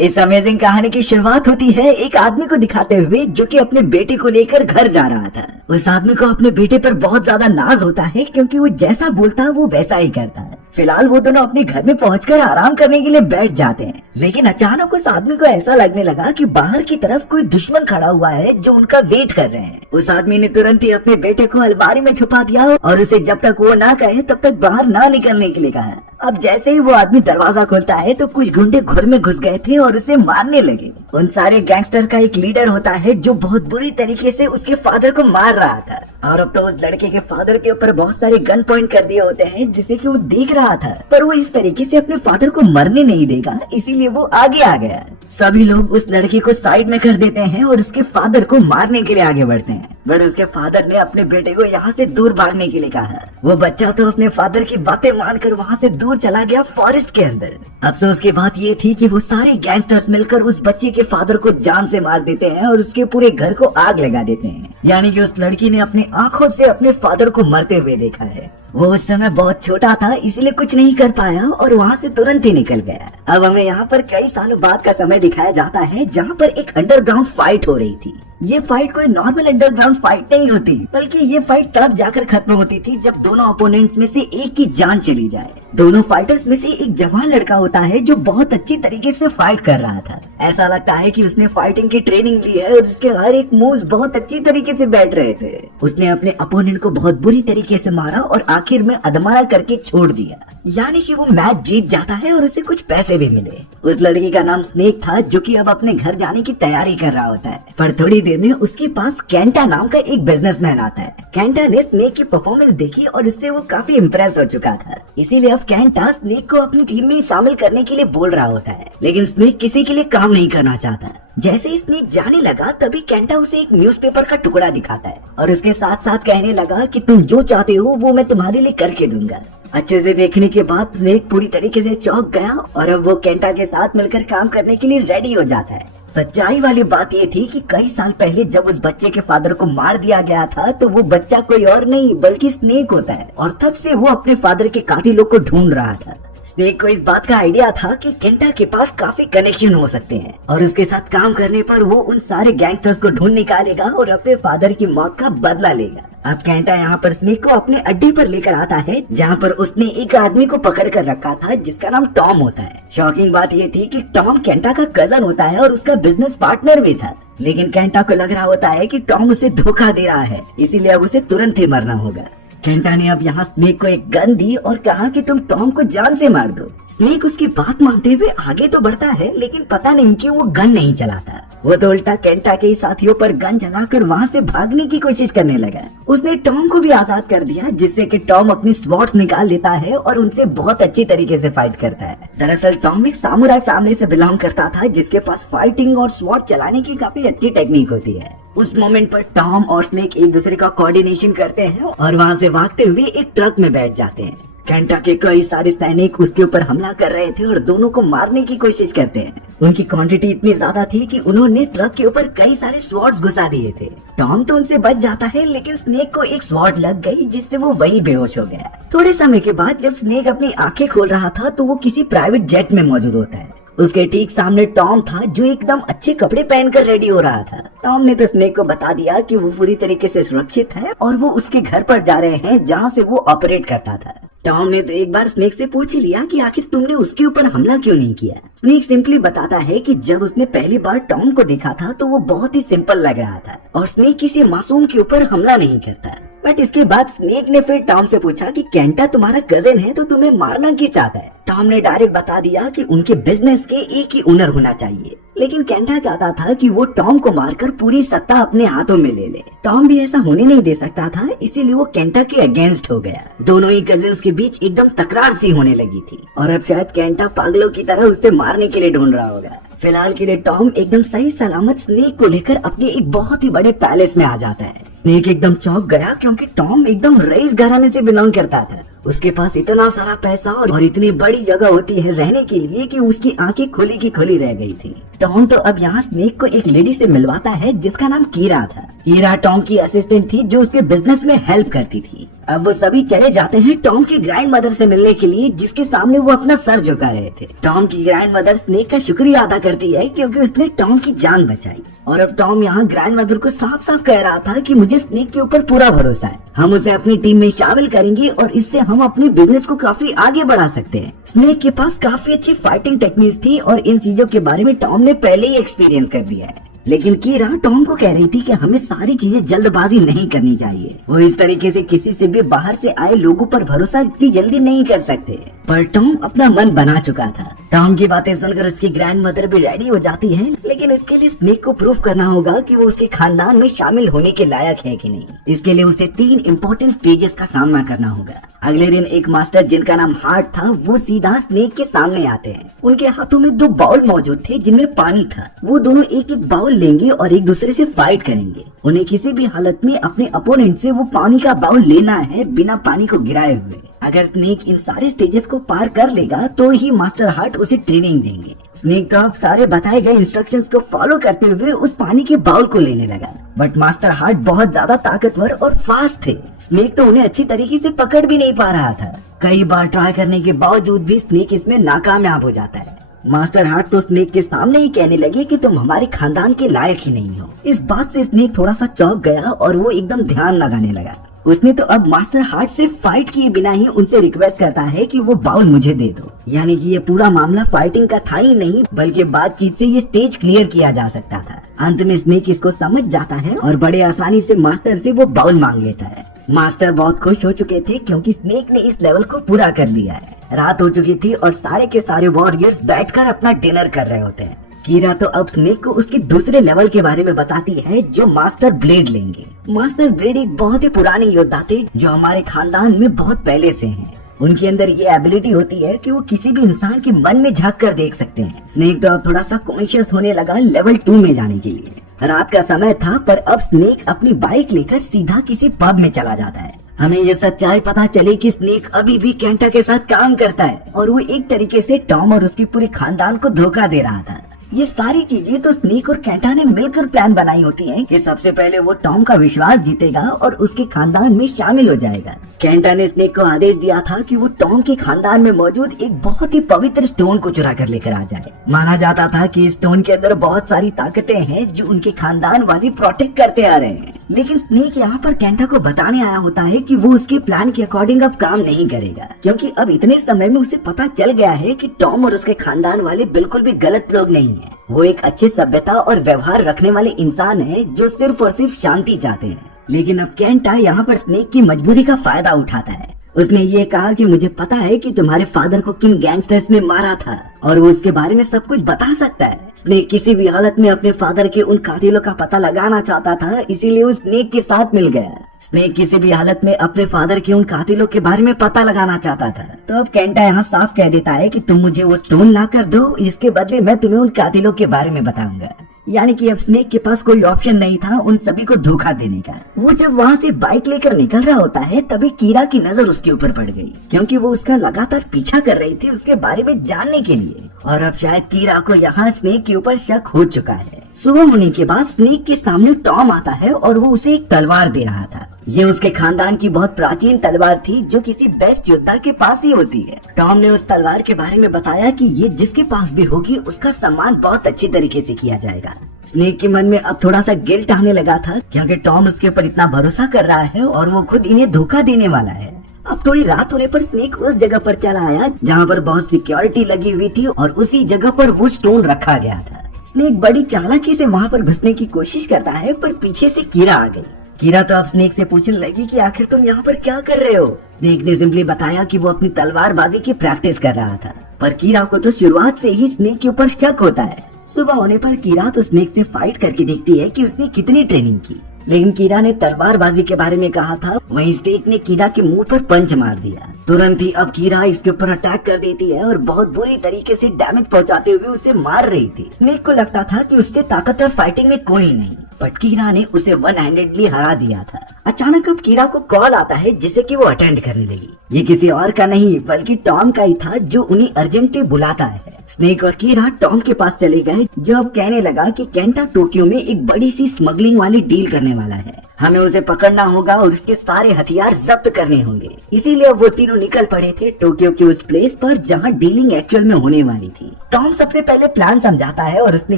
इस अमेजिंग कहानी की शुरुआत होती है एक आदमी को दिखाते हुए जो कि अपने बेटे को लेकर घर जा रहा था। उस आदमी को अपने बेटे पर बहुत ज्यादा नाज होता है क्योंकि वो जैसा बोलता है वो वैसा ही करता है। फिलहाल वो दोनों अपने घर में पहुंचकर आराम करने के लिए बैठ जाते हैं, लेकिन अचानक उस आदमी को ऐसा लगने लगा कि बाहर की तरफ कोई दुश्मन खड़ा हुआ है जो उनका वेट कर रहे हैं। उस आदमी ने तुरंत ही अपने बेटे को अलमारी में छुपा दिया और उसे जब तक वो ना कहे तब तक बाहर ना निकलने के लिए कहा। अब जैसे ही वो आदमी दरवाजा खोलता है तो कुछ गुंडे घर में घुस गए थे और उसे मारने लगे। उन सारे गैंगस्टर का एक लीडर होता है जो बहुत बुरी तरीके से उसके फादर को मार रहा था, और अब तो उस लड़के के फादर के ऊपर बहुत सारे गन पॉइंट कर दिए होते हैं जिसे कि वो देख रहा था, पर वो इस तरीके से अपने फादर को मरने नहीं देगा, इसीलिए वो आगे आ गया। सभी लोग उस लड़के को साइड में कर देते हैं और उसके फादर को मारने के लिए आगे बढ़ते हैं, बट उसके फादर ने अपने बेटे को यहाँ से दूर भागने के लिए कहा। वो बच्चा तो अपने फादर की बातें मानकर वहाँ से दूर चला गया फॉरेस्ट के अंदर। अफसोस की बात ये थी कि वो सारे गैंगस्टर्स मिलकर उस बच्चे के फादर को जान से मार देते हैं और उसके पूरे घर को आग लगा देते हैं। यानी कि उस लड़की ने अपनी आंखों से अपने फादर को मरते हुए देखा है। वो उस समय बहुत छोटा था इसलिए कुछ नहीं कर पाया और वहाँ से तुरंत ही निकल गया। अब हमें यहाँ पर कई सालों बाद का समय दिखाया जाता है जहाँ पर एक अंडरग्राउंड फाइट हो रही थी। ये फाइट कोई नॉर्मल अंडरग्राउंड फाइट नहीं होती, बल्कि ये फाइट तब जाकर खत्म होती थी जब दोनों अपोनेंट्स में से एक की जान चली जाए। दोनों फाइटर्स में से एक जवान लड़का होता है जो बहुत अच्छी तरीके से फाइट कर रहा था। ऐसा लगता है कि उसने फाइटिंग की ट्रेनिंग ली है और उसके हर एक मूव्स बहुत अच्छी तरीके से बैठ रहे थे। उसने अपने अपोनेंट को बहुत बुरी तरीके से मारा और आखिर में अधमरा करके छोड़ दिया, यानी कि वो मैच जीत जाता है और उसे कुछ पैसे भी मिले। उस लड़की का नाम स्नेक था जो कि अब अपने घर जाने की तैयारी कर रहा होता है, पर थोड़ी देर में उसके पास केंटा नाम का एक बिजनेसमैन आता है। केंटा ने स्नेक की परफॉर्मेंस देखी और इससे वो काफी इम्प्रेस हो चुका था, इसीलिए अब केंटा स्नेक को अपनी टीम में शामिल करने के लिए बोल रहा होता है, लेकिन स्नेक किसी के लिए काम नहीं करना चाहता। जैसे ही स्नेक जाने लगा तभी केंटा उसे एक न्यूज़पेपर का टुकड़ा दिखाता है और उसके साथ साथ कहने लगा कि तुम जो चाहते हो वो मैं तुम्हारे लिए करके दूंगा। अच्छे से देखने के बाद स्नेक पूरी तरीके से चौंक गया और अब वो केंटा के साथ मिलकर काम करने के लिए रेडी हो जाता है। सच्चाई वाली बात ये थी कि कई साल पहले जब उस बच्चे के फादर को मार दिया गया था तो वो बच्चा कोई और नहीं बल्कि स्नेक होता है, और तब से वो अपने फादर के कातिलों को ढूंढ रहा था। स्नेक को इस बात का आइडिया था कि केंटा के पास काफी कनेक्शन हो सकते हैं और उसके साथ काम करने पर वो उन सारे गैंगस्टर्स को ढूंढ निकालेगा और अपने फादर की मौत का बदला लेगा। अब केंटा यहाँ पर स्नेक को अपने अड्डे पर लेकर आता है जहाँ पर उसने एक आदमी को पकड़ कर रखा था जिसका नाम टॉम होता है। शॉकिंग बात ये थी कि टॉम केंटा का कजन होता है और उसका बिजनेस पार्टनर भी था, लेकिन केंटा को लग रहा होता है कि टॉम उसे धोखा दे रहा है, इसीलिए अब उसे तुरंत ही मरना होगा। केंटा ने अब यहाँ स्नेक को एक गन दी और कहा कि तुम टॉम को जान से मार दो। स्नेक उसकी बात मानते हुए आगे तो बढ़ता है, लेकिन पता नहीं क्यों वो गन नहीं चलाता। वो तो उल्टा केंटा के साथियों पर गन चलाकर वहाँ से भागने की कोशिश करने लगा। उसने टॉम को भी आजाद कर दिया जिससे कि टॉम अपनी स्वॉर्ड्स निकाल लेता है और उनसे बहुत अच्छी तरीके से फाइट करता है। दरअसल टॉम एक सामुराई फैमिली से बिलोंग करता था जिसके पास फाइटिंग और स्वॉर्ड चलाने की काफी अच्छी टेक्निक होती है। उस मोमेंट पर टॉम और स्नेक एक दूसरे का कोऑर्डिनेशन करते हैं और वहाँ से भागते हुए एक ट्रक में बैठ जाते हैं। केंटा के कई सारे सैनिक उसके ऊपर हमला कर रहे थे और दोनों को मारने की कोशिश करते हैं। उनकी क्वांटिटी इतनी ज्यादा थी कि उन्होंने ट्रक के ऊपर कई सारे स्वॉर्ड्स घुसा दिए थे। टॉम तो उनसे बच जाता है, लेकिन स्नेक को एक स्वॉर्ड लग गई जिससे वो वहीं बेहोश हो गया। थोड़े समय के बाद जब स्नेक अपनी आंखें खोल रहा था तो वो किसी प्राइवेट जेट में मौजूद होता है। उसके ठीक सामने टॉम था जो एकदम अच्छे कपड़े पहनकर रेडी हो रहा था। टॉम ने तो स्नेक को बता दिया कि वो पूरी तरीके से सुरक्षित है और वो उसके घर पर जा रहे हैं जहाँ से वो ऑपरेट करता था। टॉम ने तो एक बार स्नेक से पूछ ही लिया कि आखिर तुमने उसके ऊपर हमला क्यों नहीं किया। स्नेक सिंपली बताता है कि जब उसने पहली बार टॉम को देखा था तो वो बहुत ही सिंपल लग रहा था और स्नेक किसी मासूम के ऊपर हमला नहीं करता। बट इसके बाद स्नेक ने फिर टॉम से पूछा कि केंटा तुम्हारा कजिन है तो तुम्हें मारना क्यों चाहता है। टॉम ने डायरेक्ट बता दिया कि उनके बिजनेस के एक ही ओनर होना चाहिए, लेकिन केंटा चाहता था कि वो टॉम को मारकर पूरी सत्ता अपने हाथों में ले ले। टॉम भी ऐसा होने नहीं दे सकता था, इसीलिए वो केंटा के अगेंस्ट हो गया। दोनों ही कजिन्स के बीच एकदम तकरार सी होने लगी थी और अब शायद केंटा पागलों की तरह उसे मारने के लिए ढूंढ रहा होगा। फिलहाल के लिए टॉम एकदम सही सलामत स्नेक को लेकर अपने एक बहुत ही बड़े पैलेस में आ जाता है। स्नेक एकदम चौंक गया क्योंकि टॉम एकदम रईस घराने से बिलोंग करता था। उसके पास इतना सारा पैसा और इतनी बड़ी जगह होती है रहने के लिए कि उसकी आंखें खुली की खुली रह गई थी। टॉम तो अब यहाँ स्नेक को एक लेडी से मिलवाता है जिसका नाम कीरा था। कीरा टॉम की असिस्टेंट थी जो उसके बिजनेस में हेल्प करती थी। अब वो सभी चले जाते हैं टॉम की ग्रैंड मदर से मिलने के लिए, जिसके सामने वो अपना सर झुका रहे थे। टॉम की ग्रैंड मदर स्नेक का शुक्रिया अदा करती है क्योंकि उसने टॉम की जान बचाई। और अब टॉम यहाँ ग्रैंड मदर को साफ साफ कह रहा था कि मुझे स्नेक के ऊपर पूरा भरोसा है, हम उसे अपनी टीम में शामिल करेंगे और इससे हम अपने बिजनेस को काफी आगे बढ़ा सकते हैं। स्नेक के पास काफी अच्छी फाइटिंग टेक्निक्स थी और इन चीजों के बारे में टॉम ने पहले ही एक्सपीरियंस कर लिया है। लेकिन कीरा टॉम को कह रही थी कि हमें सारी चीजें जल्दबाजी नहीं करनी चाहिए। वो इस तरीके से किसी से भी बाहर से आए लोगों पर भरोसा इतनी जल्दी नहीं कर सकते। पर टॉम अपना मन बना चुका था। टॉम की बातें सुनकर उसकी ग्रैंड मदर भी रेडी हो जाती है, लेकिन इसके लिए स्नेक को प्रूव करना होगा कि वो उसके खानदान में शामिल होने के लायक है कि नहीं। इसके लिए उसे 3 इम्पोर्टेंट स्टेजेस का सामना करना होगा। अगले दिन एक मास्टर जिनका नाम हार्ट था वो सीधा स्नेक के सामने आते हैं। उनके हाथों में 2 बाउल मौजूद थे जिनमें पानी था। वो दोनों एक एक बाउल लेंगे और एक दूसरे से फाइट करेंगे। उन्हें किसी भी हालत में अपने अपोनेंट से वो पानी का बाउल लेना है बिना पानी को गिराए हुए। अगर स्नेक इन सारे स्टेजेस को पार कर लेगा तो ही मास्टर हार्ट उसे ट्रेनिंग देंगे। स्नेक तो अब सारे बताए गए इंस्ट्रक्शंस को फॉलो करते हुए उस पानी के बाउल को लेने लगा, बट मास्टर हार्ट बहुत ज्यादा ताकतवर और फास्ट थे। स्नेक तो उन्हें अच्छी तरीके से पकड़ भी नहीं पा रहा था। कई बार ट्राई करने के बावजूद भी स्नेक इसमें नाकामयाब हो जाता है। मास्टर हार्ट तो स्नेक के सामने ही कहने लगे कि तुम हमारे खानदान के लायक ही नहीं हो। इस बात से स्नेक थोड़ा सा चौंक गया और वो एकदम ध्यान लगाने लगा। उसने तो अब मास्टर हार्ट से फाइट किए बिना ही उनसे रिक्वेस्ट करता है कि वो बाउल मुझे दे दो। यानी कि ये पूरा मामला फाइटिंग का था ही नहीं, बल्कि बातचीत से ये स्टेज क्लियर किया जा सकता था। अंत में स्नेक इसको समझ जाता है और बड़े आसानी से मास्टर से वो बाउल मांग लेता है। मास्टर बहुत खुश हो चुके थे क्योंकि स्नेक ने इस लेवल को पूरा कर लिया है। रात हो चुकी थी और सारे के सारे वॉरियर्स बैठकर अपना डिनर कर रहे होते हैं। कीरा तो अब स्नेक को उसके दूसरे लेवल के बारे में बताती है जो मास्टर ब्लेड लेंगे। मास्टर ब्लेड एक बहुत ही पुराने योद्धा थे जो हमारे खानदान में बहुत पहले से हैं। उनके अंदर ये एबिलिटी होती है कि वो किसी भी इंसान के मन में झांक कर देख सकते हैं। स्नेक तो अब थोड़ा सा कॉन्शियस होने लगा लेवल 2 में जाने के लिए। रात का समय था पर अब स्नेक अपनी बाइक लेकर सीधा किसी पब में चला जाता है। हमें ये सच्चाई पता चली कि स्नेक अभी भी केंटा के साथ काम करता है और वो एक तरीके से टॉम और उसके पूरे खानदान को धोखा दे रहा था। ये सारी चीजें तो स्नेक और केंटा ने मिलकर प्लान बनाई होती हैं कि सबसे पहले वो टॉम का विश्वास जीतेगा और उसके खानदान में शामिल हो जाएगा। केंटा ने स्नेक को आदेश दिया था कि वो टॉम के खानदान में मौजूद एक बहुत ही पवित्र स्टोन को चुरा कर लेकर आ जाए। माना जाता था कि इस स्टोन के अंदर बहुत सारी ताकतें हैं जो उनके खानदान वाले प्रोटेक्ट करते आ रहे हैं। लेकिन स्नेक यहाँ पर केंटा को बताने आया होता है कि वो उसके प्लान के अकॉर्डिंग अब काम नहीं करेगा, क्योंकि अब इतने समय में उसे पता चल गया है कि टॉम और उसके खानदान वाले बिल्कुल भी गलत लोग नहीं है। वो एक अच्छे सभ्यता और व्यवहार रखने वाले इंसान है जो सिर्फ और सिर्फ शांति चाहते हैं। लेकिन अब केंटा यहाँ पर स्नेक की मजबूरी का फायदा उठाता है। उसने ये कहा कि मुझे पता है कि तुम्हारे फादर को किन गैंगस्टर्स ने मारा था और वो उसके बारे में सब कुछ बता सकता है। स्नेक किसी भी हालत में अपने फादर के उन कातिलों का पता लगाना चाहता था, इसीलिए वो स्नेक के साथ मिल गया। स्नेक किसी भी हालत में अपने फादर के उन कातिलों के बारे में पता लगाना चाहता था। तो अब केंटा यहाँ साफ कह देता है कि तुम मुझे वो स्टोन ला कर दो, इसके बदले मैं तुम्हें उन कातिलों के बारे में बताऊंगा। यानी कि अब स्नेक के पास कोई ऑप्शन नहीं था उन सभी को धोखा देने का। वो जब वहाँ से बाइक लेकर निकल रहा होता है तभी कीरा की नजर उसके ऊपर पड़ गई, क्योंकि वो उसका लगातार पीछा कर रही थी उसके बारे में जानने के लिए। और अब शायद कीरा को यहाँ स्नेक के ऊपर शक हो चुका है। सुबह होने के बाद स्नेक के सामने टॉम आता है और वो उसे एक तलवार दे रहा था। ये उसके खानदान की बहुत प्राचीन तलवार थी जो किसी बेस्ट योद्धा के पास ही होती है। टॉम ने उस तलवार के बारे में बताया कि ये जिसके पास भी होगी उसका सम्मान बहुत अच्छी तरीके से किया जाएगा। स्नेक के मन में अब थोड़ा सा गिल्ट आने लगा था, क्योंकि टॉम उसके ऊपर इतना भरोसा कर रहा है और वो खुद इन्हें धोखा देने वाला है। अब थोड़ी रात होने पर स्नेक उस जगह पर चला आया जहाँ पर बहुत सिक्योरिटी लगी हुई थी और उसी जगह पर वो स्टोन रखा गया था। स्नेक बड़ी चालाकी से वहाँ पर घुसने की कोशिश करता है पर पीछे से कीरा आ गई। कीरा तो अब स्नेक से पूछने लगी कि आखिर तुम यहाँ पर क्या कर रहे हो। स्नेक ने सिंपली बताया कि वो अपनी तलवारबाजी की प्रैक्टिस कर रहा था, पर कीरा को तो शुरुआत से ही स्नेक के ऊपर शक होता है। सुबह होने पर कीरा तो स्नेक से फाइट करके देखती है कि उसने कितनी ट्रेनिंग की, लेकिन कीरा ने तलवारबाजी के बारे में कहा था। वहीं स्नेक ने कीरा के मुंह पर पंच मार दिया। तुरंत ही अब कीरा इसके ऊपर अटैक कर देती है और बहुत बुरी तरीके से डैमेज पहुंचाते हुए उसे मार रही थी। स्नेक को लगता था कि उससे ताकतवर फाइटिंग में कोई नहीं, बट कीरा ने उसे वन हैंडेडली हरा दिया था। अचानक अब कीरा को कॉल आता है जिसे कि वो अटेंड करने लगी। ये किसी और का नहीं बल्कि टॉम का ही था जो उन्हें अर्जेंटली बुलाता है। स्नेक और कीरा टॉम के पास चले गए जो अब कहने लगा कि केंटा टोक्यो में एक बड़ी सी स्मगलिंग वाली डील करने वाला है। हमें उसे पकड़ना होगा और उसके सारे हथियार जब्त करने होंगे। इसीलिए अब वो तीनों निकल पड़े थे टोक्यो के उस प्लेस पर जहाँ डीलिंग एक्चुअल में होने वाली थी। टॉम सबसे पहले प्लान समझाता है और उसने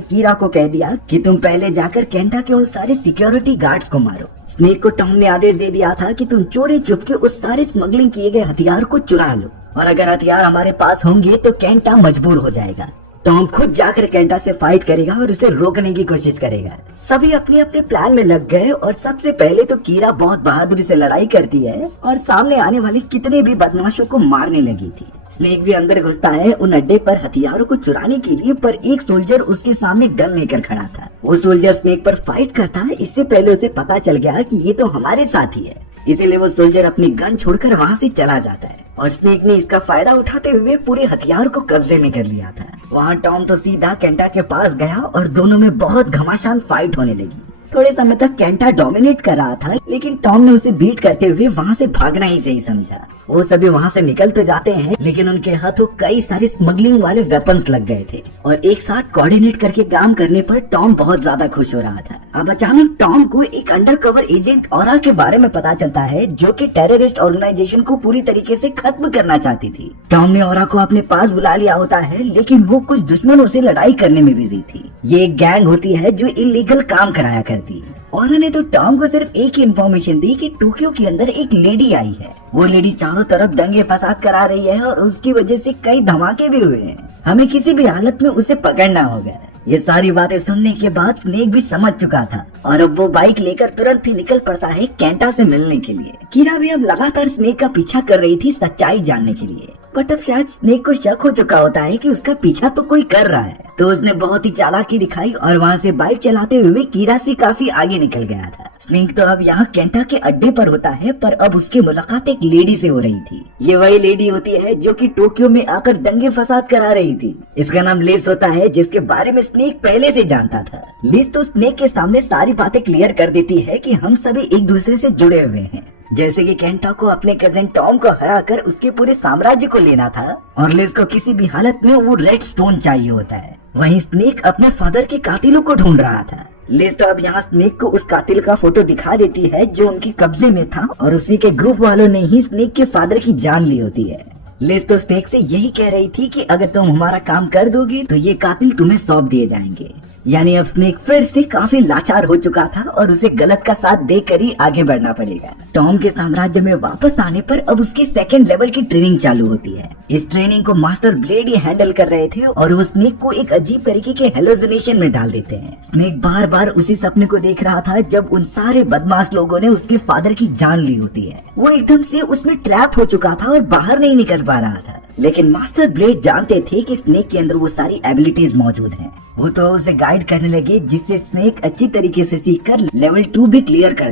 कीरा को कह दिया कि तुम पहले जाकर केंटा के उन सारे सिक्योरिटी गार्ड्स को मारो। स्नेक को टॉम ने आदेश दे दिया था कि तुम चोरी चुपके उस सारे स्मगलिंग किए गए हथियार को चुरा लो, और अगर हथियार हमारे पास होंगे तो केंटा मजबूर हो जाएगा। टॉम खुद जाकर केंटा से फाइट करेगा और उसे रोकने की कोशिश करेगा। सभी अपने अपने प्लान में लग गए और सबसे पहले तो कीरा बहुत बहादुरी से लड़ाई करती है और सामने आने वाले कितने भी बदमाशों को मारने लगी थी। स्नेक भी अंदर घुसता है उन अड्डे पर हथियारों को चुराने के लिए, पर एक सोल्जर उसके सामने गन लेकर खड़ा था। वो सोल्जर स्नेक पर फाइट करता है। इससे पहले उसे पता चल गया कि ये तो हमारे साथी है, इसीलिए वो सोल्जर अपनी गन छोड़कर वहाँ से चला जाता है और स्नेक ने इसका फायदा उठाते हुए पूरे हथियार को कब्जे में कर लिया था। वहाँ टॉम तो सीधा केंटा के पास गया और दोनों में बहुत घमासान फाइट होने लगी। थोड़े समय तक केंटा डोमिनेट कर रहा था, लेकिन टॉम ने उसे बीट करते हुए वहाँ से भागना ही सही समझा। वो सभी वहाँ से निकल तो जाते हैं, लेकिन उनके हाथों कई सारे स्मगलिंग वाले वेपन्स लग गए थे और एक साथ कोऑर्डिनेट करके काम करने पर टॉम बहुत ज्यादा खुश हो रहा था। अब अचानक टॉम को एक अंडरकवर एजेंट ऑरा के बारे में पता चलता है, जो कि टेररिस्ट ऑर्गेनाइजेशन को पूरी तरीके से खत्म करना चाहती थी। टॉम ने ऑरा को अपने पास बुला लिया होता है, लेकिन वो कुछ दुश्मनों से लड़ाई करने में बिजी थी। ये एक गैंग होती है जो इलीगल काम कराया करती है। ऑरा ने तो टॉम को सिर्फ एक ही इन्फॉर्मेशन दी कि टोक्यो के अंदर एक लेडी आई है। वो लेडी चारों तरफ दंगे फसाद करा रही है और उसकी वजह से कई धमाके भी हुए हैं। हमें किसी भी हालत में उसे पकड़ना होगा। ये सारी बातें सुनने के बाद स्नेक भी समझ चुका था और अब वो बाइक लेकर तुरंत ही निकल पड़ता है केंटा से मिलने के लिए। कीरा भी अब लगातार स्नेक का पीछा कर रही थी सच्चाई जानने के लिए, बट अब शायद स्नेक को शक हो चुका होता है कि उसका पीछा तो कोई कर रहा है, तो उसने बहुत ही चालाकी दिखाई और वहाँ से बाइक चलाते हुए कीरा से काफी आगे निकल गया था। स्नेक तो अब यहाँ केंटा के अड्डे पर होता है, पर अब उसकी मुलाकात एक लेडी से हो रही थी। ये वही लेडी होती है जो कि टोक्यो में आकर दंगे फसाद करा रही थी। इसका नाम लिस होता है, जिसके बारे में स्नेक पहले से जानता था। लिस तो स्नेक के सामने सारी बातें क्लियर कर देती है कि हम सभी एक दूसरे से जुड़े हुए हैं, जैसे कि केंटा को अपने कजिन टॉम को हराकर उसके पूरे साम्राज्य को लेना था और लिस को किसी भी हालत में वो रेड स्टोन चाहिए होता है। वहीं स्नेक अपने फादर के कातिलों को ढूंढ रहा था। लिस तो अब यहाँ स्नेक को उस कातिल का फोटो दिखा देती है जो उनके कब्जे में था और उसी के ग्रुप वालों ने ही स्नेक के फादर की जान ली होती है। लिस तो स्नेक से यही कह रही थी कि अगर तुम हमारा काम कर दोगे तो ये कातिल तुम्हें सौंप दिए जाएंगे। यानी अब स्नेक फिर से काफी लाचार हो चुका था और उसे गलत का साथ देकर ही आगे बढ़ना पड़ेगा। टॉम के साम्राज्य में वापस आने पर अब उसकी सेकंड लेवल की ट्रेनिंग चालू होती है। इस ट्रेनिंग को मास्टर ब्लेड ही हैंडल कर रहे थे और वो स्नेक को एक अजीब तरीके के हेलोजिनेशन में डाल देते हैं। स्नेक बार बार उसी सपने को देख रहा था जब उन सारे बदमाश लोगों ने उसके फादर की जान ली होती है। वो एकदम से उसमें ट्रैप हो चुका था और बाहर नहीं निकल पा रहा था, लेकिन मास्टर ब्लेड जानते थे कि स्नेक के अंदर वो सारी एबिलिटीज मौजूद हैं। वो तो उसे गाइड करने लगे, जिससे स्नेक अच्छी तरीके से सीखकर लेवल 2 भी क्लियर कर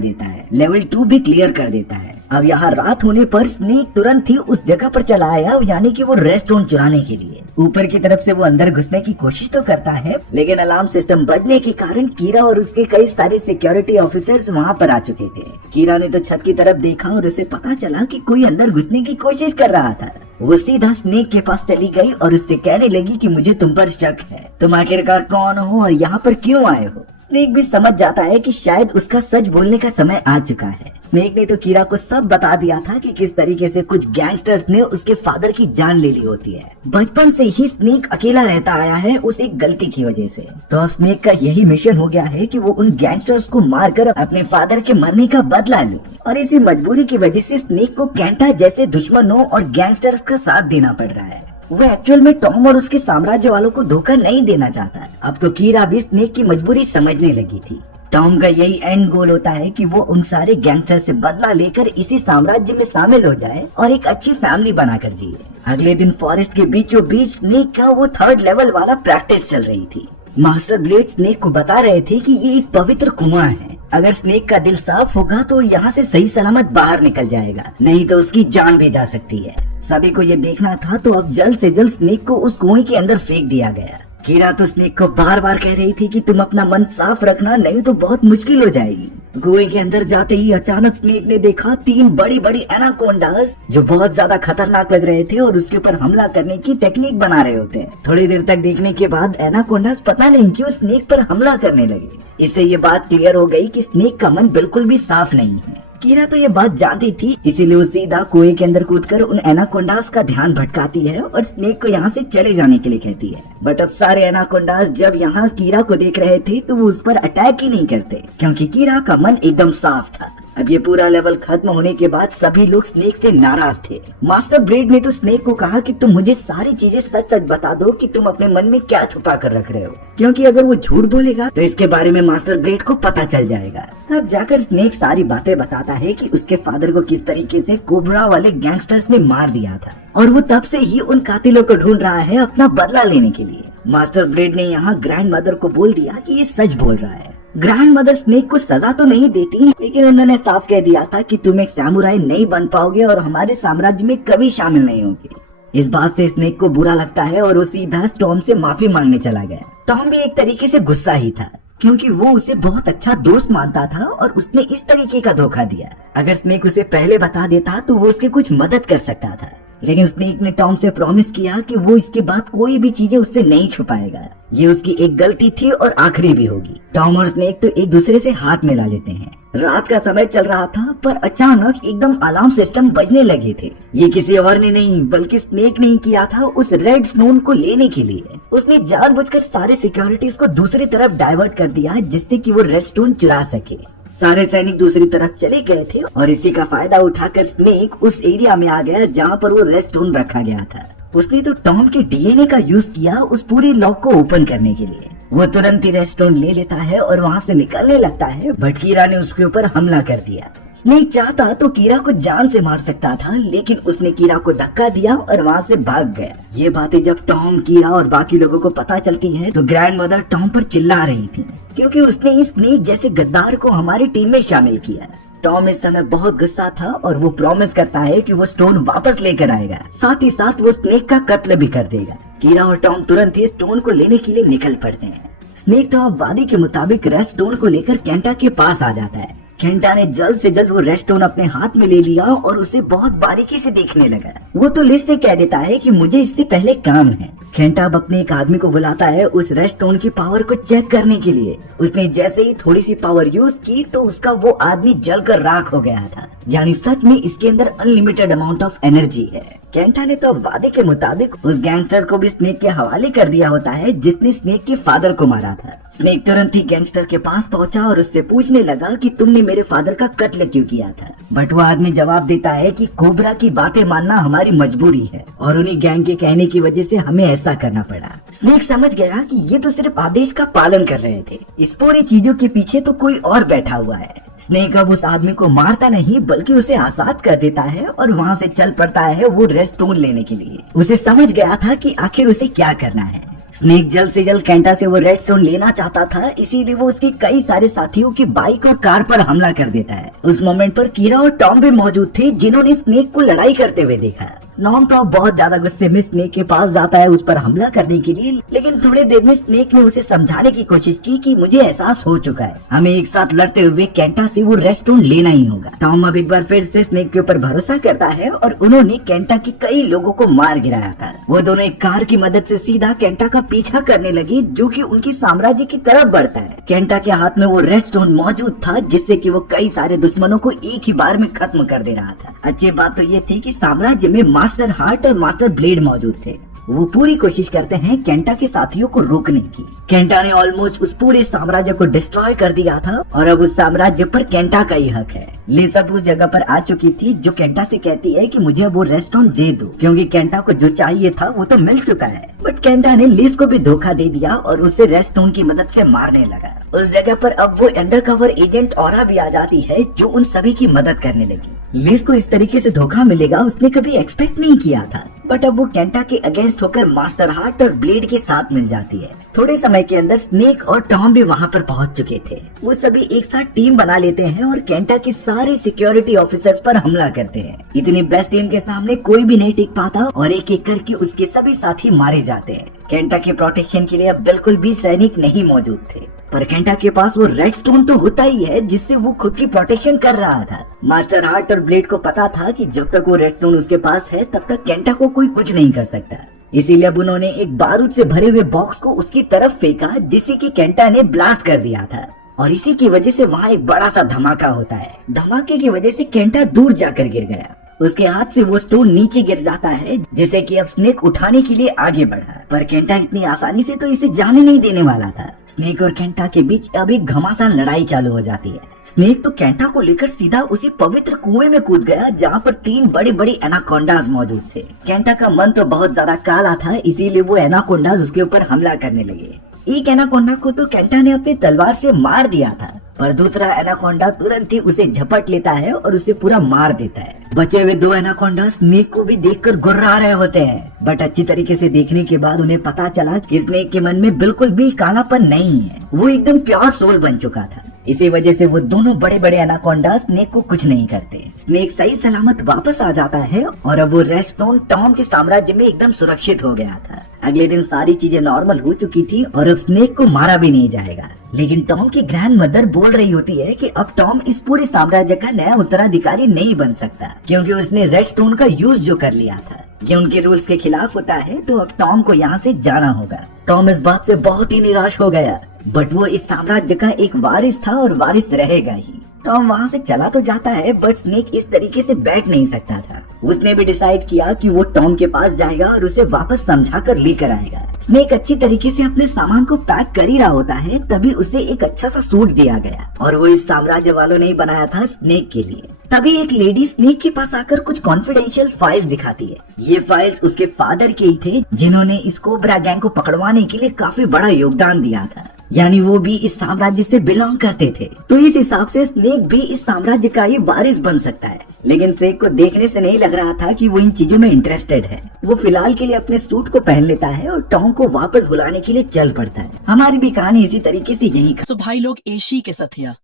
देता है। अब यहाँ रात होने पर स्नेक तुरंत ही उस जगह पर चला आया, यानी कि वो रेस्टोरेंट चुराने के लिए। ऊपर की तरफ से वो अंदर घुसने की कोशिश तो करता है, लेकिन अलार्म सिस्टम बजने के कारण कीरा और उसके कई सारे सिक्योरिटी ऑफिसर्स वहाँ पर आ चुके थे। कीरा ने तो छत की तरफ देखा और उसे पता चला कि कोई अंदर घुसने की कोशिश कर रहा था। वो सीधा स्नेक के पास चली गई और उससे कहने लगी कि मुझे तुम पर शक है, तुम आखिरकार कौन हो और यहाँ पर क्यों आए हो। स्नेक भी समझ जाता है कि शायद उसका सच बोलने का समय आ चुका है। स्नेक ने तो कीरा को सब बता दिया था कि किस तरीके से कुछ गैंगस्टर्स ने उसके फादर की जान ले ली होती है। बचपन से ही स्नेक अकेला रहता आया है उस एक गलती की वजह से। तो अब स्नेक का यही मिशन हो गया है कि वो उन गैंगस्टर्स को मारकर अपने फादर के मरने का बदला ले, और इसी मजबूरी की वजह से स्नेक को केंटा जैसे दुश्मनों और गैंगस्टर्स का साथ देना पड़ रहा है। वो एक्चुअल में टॉम और उसके साम्राज्य वालों को धोखा नहीं देना चाहता। अब तो कीरा भी स्नेक की मजबूरी समझने लगी थी। टॉम का यही एंड गोल होता है कि वो उन सारे गैंगस्टर से बदला लेकर इसी साम्राज्य में शामिल हो जाए और एक अच्छी फैमिली बनाकर जिए। अगले दिन फॉरेस्ट के बीचों बीच स्नेक का वो 3rd लेवल वाला प्रैक्टिस चल रही थी। मास्टर ब्लेड स्नेक को बता रहे थे कि ये एक पवित्र कुआं है, अगर स्नेक का दिल साफ होगा तो यहाँ से सही सलामत बाहर निकल जाएगा, नहीं तो उसकी जान भी जा सकती है। सभी को ये देखना था, तो अब जल्द से जल्द स्नेक को उस कुएं के अंदर फेंक दिया गया। कीरा तो स्नेक को बार बार कह रही थी कि तुम अपना मन साफ रखना, नहीं तो बहुत मुश्किल हो जाएगी। कुएं के अंदर जाते ही अचानक स्नेक ने देखा 3 बड़ी बड़ी एनाकोंडास जो बहुत ज्यादा खतरनाक लग रहे थे और उसके ऊपर हमला करने की टेक्निक बना रहे होते हैं। थोड़ी देर तक देखने के बाद एनाकोंडास पता नहीं क्यों स्नेक पर हमला करने लगे। इससे ये बात क्लियर हो गई कि स्नेक का मन बिल्कुल भी साफ नहीं है। कीरा तो ये बात जानती थी, इसीलिए वो सीधा कुएं के अंदर कूदकर उन एनाकोंडास का ध्यान भटकाती है और स्नेक को यहाँ से चले जाने के लिए कहती है। बट अब सारे एनाकोंडास जब यहाँ कीरा को देख रहे थे तो वो उस पर अटैक ही नहीं करते, क्योंकि कीरा का मन एकदम साफ था। अब ये पूरा लेवल खत्म होने के बाद सभी लोग स्नेक से नाराज थे। मास्टर ब्लेड ने तो स्नेक को कहा कि तुम मुझे सारी चीजें सच सच बता दो कि तुम अपने मन में क्या छुपा कर रख रहे हो, क्योंकि अगर वो झूठ बोलेगा तो इसके बारे में मास्टर ब्लेड को पता चल जाएगा। तब जाकर स्नेक सारी बातें बताता है कि उसके फादर को किस तरीके से कोबरा वाले गैंगस्टर्स ने मार दिया था और वो तब से ही उन कातिलों को ढूंढ रहा है अपना बदला लेने के लिए। मास्टर ब्लेड ने यहाँ ग्रैंड मदर को बोल दिया कि ये सच बोल रहा है। ग्रैंड मदर स्नेक को सजा तो नहीं देती, लेकिन उन्होंने साफ कह दिया था कि तुम एक सैमुराई नहीं बन पाओगे और हमारे साम्राज्य में कभी शामिल नहीं होगे। इस बात से स्नेक को बुरा लगता है और वो सीधा टॉम से माफी मांगने चला गया। टॉम भी एक तरीके से गुस्सा ही था, क्योंकि वो उसे बहुत अच्छा दोस्त मानता था और उसने इस तरीके का धोखा दिया। अगर स्नेक उसे पहले बता देता तो वो उसकी कुछ मदद कर सकता था, लेकिन स्नेक ने टॉम से प्रॉमिस किया कि वो इसके बाद कोई भी चीजें उससे नहीं छुपाएगा। ये उसकी एक गलती थी और आखिरी भी होगी। टॉम और स्नेक तो एक दूसरे से हाथ मिला लेते हैं। रात का समय चल रहा था, पर अचानक एकदम अलार्म सिस्टम बजने लगे थे। ये किसी और ने नहीं बल्कि स्नेक ने ही किया था उस रेड स्टोन को लेने के लिए। उसने जानबूझकर सारे सिक्योरिटीज को दूसरी तरफ डाइवर्ट कर दिया, जिससे कि वो रेड स्टोन चुरा सके। सारे सैनिक दूसरी तरफ चले गए थे और इसी का फायदा उठाकर स्नेक उस एरिया में आ गया जहाँ पर वो रेड स्टोन रखा गया था। उसने तो टॉम के डीएनए का यूज किया उस पूरे लॉक को ओपन करने के लिए। वो तुरंत ही रेड स्टोन ले लेता है और वहाँ से निकलने लगता है, बट कीरा ने उसके ऊपर हमला कर दिया। स्नेक चाहता तो कीरा को जान से मार सकता था, लेकिन उसने कीरा को धक्का दिया और वहाँ से भाग गया। ये बातें जब टॉम, कीरा और बाकी लोगों को पता चलती हैं, तो ग्रैंड मदर टॉम पर चिल्ला रही थी, क्योंकि उसने इस स्नेक जैसे गद्दार को हमारी टीम में शामिल किया। टॉम इस समय बहुत गुस्सा था और वो प्रॉमिस करता है कि वो स्टोन वापस लेकर आएगा, साथ ही साथ वो स्नेक का कत्ल भी कर देगा। कीरा और टॉम तुरंत ही स्टोन को लेने के लिए निकल पड़ते हैं। स्नेक तो अब वादी के मुताबिक रेड स्टोन को लेकर केंटा के पास आ जाता है। केंटा ने जल्द से जल्द वो रेड स्टोन अपने हाथ में ले लिया और उसे बहुत बारीकी से देखने लगा। वो तो लिस्ट से कह देता है कि मुझे इससे पहले काम है। केंटा अब अपने एक आदमी को बुलाता है उस रेड स्टोन की पावर को चेक करने के लिए। उसने जैसे ही थोड़ी सी पावर यूज की तो उसका वो आदमी जलकर राख हो गया था, यानी सच में इसके अंदर अनलिमिटेड अमाउंट ऑफ एनर्जी है। केंटा ने तो वादे के मुताबिक उस गैंगस्टर को भी स्नेक के हवाले कर दिया होता है जिसने स्नेक के फादर को मारा था। स्नेक तुरंत ही गैंगस्टर के पास पहुंचा और उससे पूछने लगा कि तुमने मेरे फादर का कत्ल क्यों किया था। बट वो आदमी जवाब देता है कि कोबरा की बातें मानना हमारी मजबूरी है और उन्हीं गैंग के कहने की वजह से हमें ऐसा करना पड़ा। स्नेक समझ गया कि ये तो सिर्फ आदेश का पालन कर रहे थे, इस पूरी चीजों के पीछे तो कोई और बैठा हुआ है। स्नेक अब उस आदमी को मारता नहीं बल्कि उसे आजाद कर देता है और वहाँ से चल पड़ता है वो रेड स्टोन लेने के लिए। उसे समझ गया था कि आखिर उसे क्या करना है। स्नेक जल्द से जल्द केंटा से वो रेड स्टोन लेना चाहता था, इसीलिए वो उसके कई सारे साथियों की बाइक और कार पर हमला कर देता है। उस मोमेंट पर कीरा और टॉम भी मौजूद थे, जिन्होंने स्नेक को लड़ाई करते हुए देखा। टॉम तो बहुत ज्यादा गुस्से में स्नेक के पास जाता है उस पर हमला करने के लिए, लेकिन थोड़ी देर में स्नेक ने उसे समझाने की कोशिश की कि मुझे एहसास हो चुका है, हमें एक साथ लड़ते हुए केंटा से वो रेड स्टोन लेना ही होगा। टॉम अब एक बार फिर से स्नेक के ऊपर भरोसा करता है और उन्होंने केंटा के कई लोगों को मार गिराया था। वो दोनों एक कार की मदद से सीधा केंटा का पीछा करने लगे, जो कि उनकी साम्राज्य की तरफ बढ़ता है। केंटा के हाथ में वो रेड स्टोन मौजूद था, जिससे कि वो कई सारे दुश्मनों को एक ही बार में खत्म कर दे रहा था। अच्छी बात तो ये थी कि साम्राज्य में मास्टर हार्ट और मास्टर ब्लेड मौजूद थे। वो पूरी कोशिश करते हैं केंटा के साथियों को रोकने की। केंटा ने ऑलमोस्ट उस पूरे साम्राज्य को डिस्ट्रॉय कर दिया था और अब उस साम्राज्य पर केंटा का ही हक है। लिसा उस जगह पर आ चुकी थी, जो केंटा से कहती है कि मुझे वो रेड स्टोन दे दो, क्योंकि केंटा को जो चाहिए था वो तो मिल चुका है। बट केंटा ने लिस को भी धोखा दे दिया और उसे रेड स्टोन की मदद से मारने लगा। उस जगह पर अब वो अंडरकवर एजेंट ऑरा भी आ जाती है, जो उन सभी की मदद करने लगी। लिस को इस तरीके से धोखा मिलेगा उसने कभी एक्सपेक्ट नहीं किया था, बट अब वो केंटा के अगेंस्ट होकर मास्टर हार्ट और ब्लेड के साथ मिल जाती है। थोड़े समय के अंदर स्नेक और टॉम भी वहाँ पर पहुँच चुके थे। वो सभी एक साथ टीम बना लेते हैं और केंटा के सारे सिक्योरिटी ऑफिसर्स पर हमला करते हैं। इतनी बेस्ट टीम के सामने कोई भी नहीं टिक पाता और एक एक करके उसके सभी साथी मारे जाते हैं। केंटा के प्रोटेक्शन के लिए अब बिल्कुल भी सैनिक नहीं मौजूद थे, पर केंटा के पास वो रेड स्टोन तो होता ही है, जिससे वो खुद की प्रोटेक्शन कर रहा था। मास्टर हार्ट और ब्लेड को पता था कि जब तक वो रेड स्टोन उसके पास है तब तक केंटा को कोई कुछ नहीं कर सकता। इसीलिए अब उन्होंने एक बारूद से भरे हुए बॉक्स को उसकी तरफ फेंका, जिससे कि केंटा ने ब्लास्ट कर दिया था और इसी की वजह से वहाँ एक बड़ा सा धमाका होता है। धमाके की वजह से केंटा दूर जाकर गिर गया। उसके हाथ से वो स्टोन नीचे गिर जाता है, जैसे कि अब स्नेक उठाने के लिए आगे बढ़ा, पर केंटा इतनी आसानी से तो इसे जाने नहीं देने वाला था। स्नेक और केंटा के बीच अब एक घमासान लड़ाई चालू हो जाती है। स्नेक तो केंटा को लेकर सीधा उसी पवित्र कुएं में कूद गया जहाँ पर 3 बड़े बड़े एनाकोंडाज मौजूद थे। केंटा का मन तो बहुत ज्यादा काला था, इसीलिए वो एनाकोंडाज उसके ऊपर हमला करने लगे। एक एनाकोंडा को तो केंटा ने अपनी तलवार से मार दिया था, पर दूसरा एनाकोंडा तुरंत ही उसे झपट लेता है और उसे पूरा मार देता है। बचे हुए 2 एनाकोंडा स्नेक को भी देखकर गुर्रा रहे होते हैं, बट अच्छी तरीके से देखने के बाद उन्हें पता चला कि स्नेक के मन में बिल्कुल भी कालापन नहीं है, वो एकदम प्योर सोल बन चुका था। इसी वजह से वो दोनों बड़े बड़े एनाकोंडा स्नेक को कुछ नहीं करते। स्नेक सही सलामत वापस आ जाता है और अब वो रेडस्टोन टॉम के साम्राज्य में एकदम सुरक्षित हो गया था। अगले दिन सारी चीजें नॉर्मल हो चुकी थी और अब स्नेक को मारा भी नहीं जाएगा। लेकिन टॉम की ग्रैंड मदर बोल रही होती है कि अब टॉम इस पूरे साम्राज्य का नया उत्तराधिकारी नहीं बन सकता, क्योंकि उसने रेडस्टोन का यूज जो कर लिया था ये उनके रूल्स के खिलाफ होता है। तो अब टॉम को यहाँ से जाना होगा। टॉम इस बात से बहुत ही निराश हो गया, बट वो इस साम्राज्य का एक वारिस था और वारिस रहेगा ही। टॉम वहाँ से चला तो जाता है, बट स्नेक इस तरीके से बैठ नहीं सकता था। उसने भी डिसाइड किया कि वो टॉम के पास जाएगा और उसे वापस समझा कर लेकर आएगा। स्नेक अच्छी तरीके से अपने सामान को पैक कर ही रहा होता है, तभी उसे एक अच्छा सा सूट दिया गया और वो इस साम्राज्य वालों ने ही बनाया था स्नेक के लिए। तभी एक लेडी स्नेक के पास आकर कुछ कॉन्फिडेंशियल फाइल्स दिखाती है। ये फाइल्स उसके फादर के ही थे, जिन्होंने इस कोबरा गैंग को पकड़वाने के लिए काफी बड़ा योगदान दिया था, यानी वो भी इस साम्राज्य से बिलोंग करते थे। तो इस हिसाब से स्नेक भी इस साम्राज्य का ही वारिस बन सकता है। लेकिन स्नेक को देखने से नहीं लग रहा था कि वो इन चीजों में इंटरेस्टेड है। वो फिलहाल के लिए अपने सूट को पहन लेता है और टॉम को वापस बुलाने के लिए चल पड़ता है। हमारी भी कहानी इसी तरीके से यही तो भाई लोग, एशी के सथिया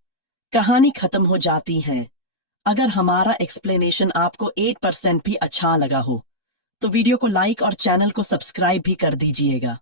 कहानी खत्म हो जाती है। अगर हमारा एक्सप्लेनेशन आपको 8% भी अच्छा लगा हो तो वीडियो को लाइक और चैनल को सब्सक्राइब भी कर दीजिएगा।